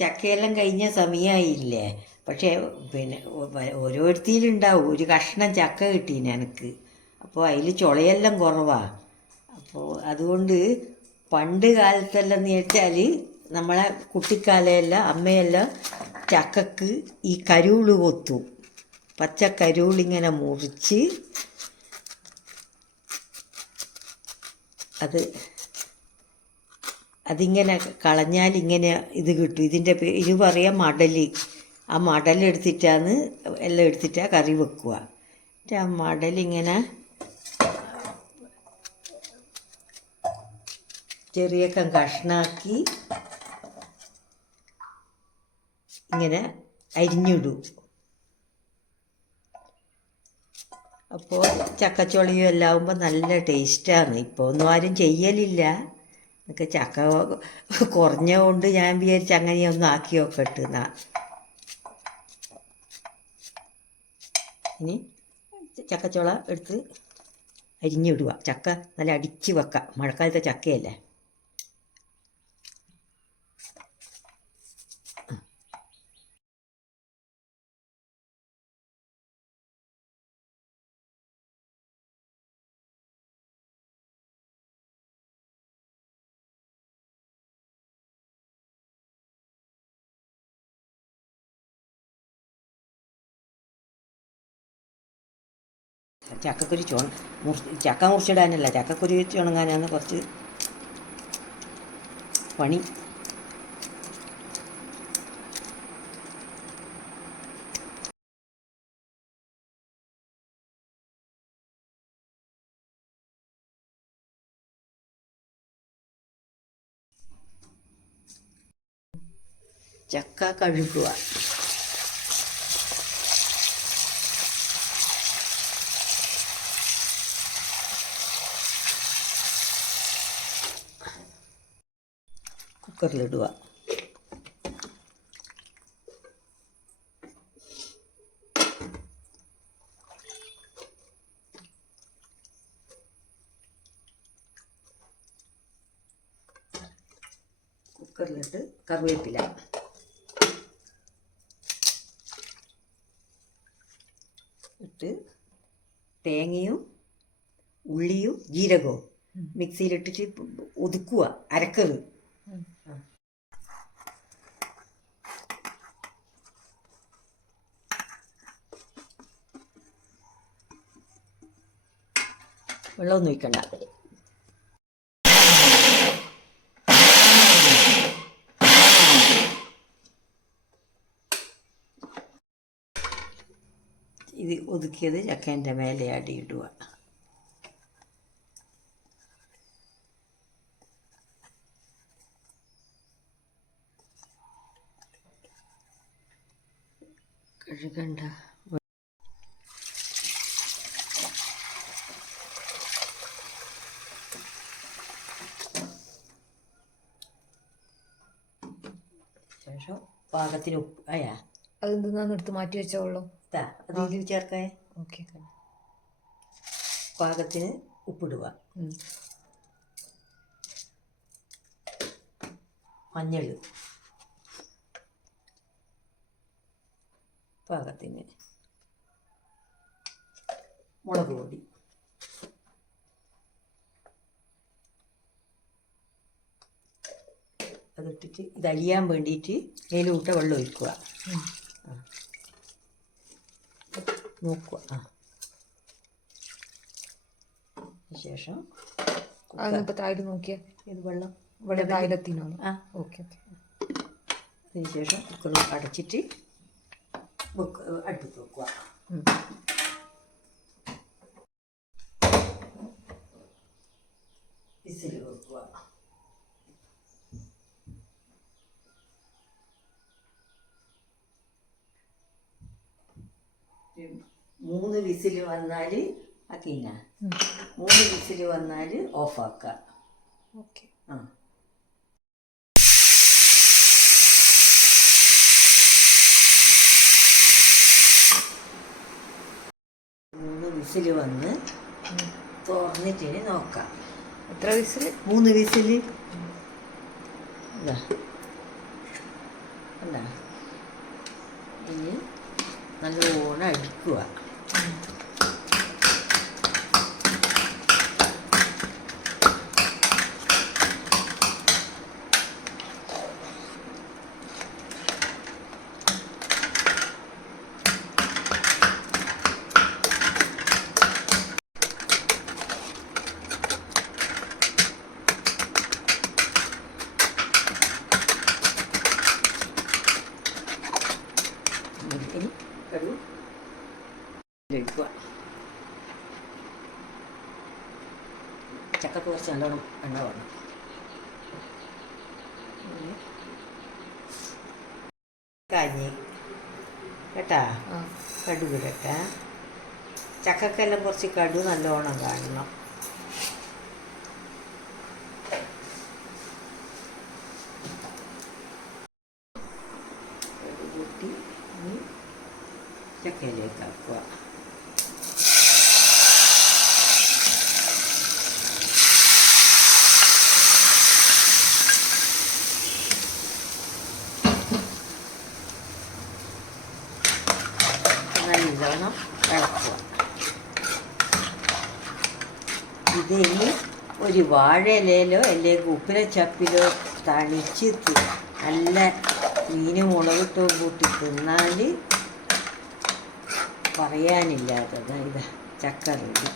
ചക്കയെല്ലാം കഴിഞ്ഞ സമയമായില്ലേ? പക്ഷേ പിന്നെ ഓരോരുത്തരുണ്ടാവും ഒരു കഷ്ണം ചക്ക കിട്ടീന് എനിക്ക്. അപ്പോൾ അതിൽ ചുളയെല്ലാം കുറവാണ്. അപ്പോൾ അതുകൊണ്ട് പണ്ട് കാലത്തെല്ലാം എന്ന് വെച്ചാൽ നമ്മളെ കുട്ടിക്കാലമെല്ലാം അമ്മയെല്ലാം ചക്കക്ക് ഈ കരുള് കൊത്തും. പച്ചക്കരുളിങ്ങനെ മുറിച്ച് അതിങ്ങനെ കളഞ്ഞാൽ ഇങ്ങനെ ഇത് കിട്ടും. ഇതിൻ്റെ ഇത് പറയാം മടൽ. ആ മടലെടുത്തിട്ടാണ് എല്ലാം എടുത്തിട്ടാണ് കറി വെക്കുക. എന്നിട്ട് ആ മടലിങ്ങനെ ചെറിയ കഷ്ണാക്കി ഇങ്ങനെ അരിഞ്ഞിടും. അപ്പോൾ ചക്കച്ചുളയും എല്ലാം ആകുമ്പോൾ നല്ല ടേസ്റ്റാണ്. ഇപ്പോൾ ഒന്നും ആരും ചെയ്യലില്ല. എന്നൊക്കെ ചക്ക കുറഞ്ഞതുകൊണ്ട് ഞാൻ വിചാരിച്ച് അങ്ങനെയൊന്നും ആക്കി നോക്കട്ടെ എന്നാ. ഇനി ചക്കച്ചുള എടുത്ത് അരിഞ്ഞിടുക. ചക്ക നല്ല അടിച്ച് വെക്കാം. മഴക്കാലത്തെ ചക്കയല്ലേ. ചക്കക്കുരു ചക്ക മുറിച്ചിടാനല്ല, ചക്കക്കുരു ഉണങ്ങാനാണ് കുറച്ച് പണി. ചക്ക കഴുകുക. കുക്കറിലിടുക. കുക്കറിലിട്ട് കറിവേപ്പില ഇട്ട് തേങ്ങയും ഉള്ളിയും ജീരകവും മിക്സിയിലിട്ടിട്ട് ഒതുക്കുക, അരക്കത്. വെള്ളമൊന്നും ഒഴിക്കണ്ട. ഇത് ഒതുക്കിയത് ചക്കേൻ്റെ മേലെ അടിയിടുക. കഴുകണ്ട. ശേഷം പാകത്തിന് ഉപ്പ്. അതെന്താന്ന് എടുത്ത് മാറ്റി വെച്ചോളൂ. അത് ഇതിൽ ചേർക്കാൻ. ഓക്കെ. പാകത്തിന് ഉപ്പിടുക. മഞ്ഞൾ പാകത്തിന്, മുളക് പൊടി, അതിട്ടിട്ട് ഇത് അലിയാൻ വേണ്ടിയിട്ട് മേലോട്ട് വെള്ളം ഒഴിക്കുക. നോക്കുക. ശേഷം താഴെ നോക്കിയാൽ ഇത് വെള്ളം ഇവിടെ താഴെത്തിനാണ്. Okay okay. അതിനുശേഷം കുക്കർ അടച്ചിട്ട് അടുപ്പത്ത് വെക്കുക. വിസിൽ വെക്കുക. മൂന്ന് വിസിൽ വന്നാൽ ആക്കിന 3 വിസിൽ വന്നാൽ ഓഫാക്കുക. ഓക്കെ. ആ 3 വിസിൽ വന്ന് തുറന്നിട്ടിന് നോക്കാം. എത്ര വിസിൽ? 3 വിസിൽ. അല്ല ഇനി നല്ലോണം അടിക്കുക. ഇനി കടു ഒഴിക്കുക. ചക്കക്ക് കുറച്ച് നല്ലോണം എണ്ണ വേണം. കാഞ്ഞി കേട്ടാ, കടുക് ഇടട്ടെ. ചക്കക്കെല്ലാം കുറച്ച് കടു നല്ലോണം കാണണം. കടു കൂട്ടി ഇനി ചക്കയിലേക്ക് ആക്കുക. നല്ലോണം ഇളക്കുക. ഇതിനി ഒരു വാഴയിലയിലോ അല്ലെങ്കിൽ ഉപ്പിലച്ചപ്പിലോ തണിച്ച് നല്ല മീൻ മുളകിട്ടോ കൂട്ടി തിന്നാൽ പറയാനില്ലാത്തത്. ഇതാ ചക്ക റെഡി.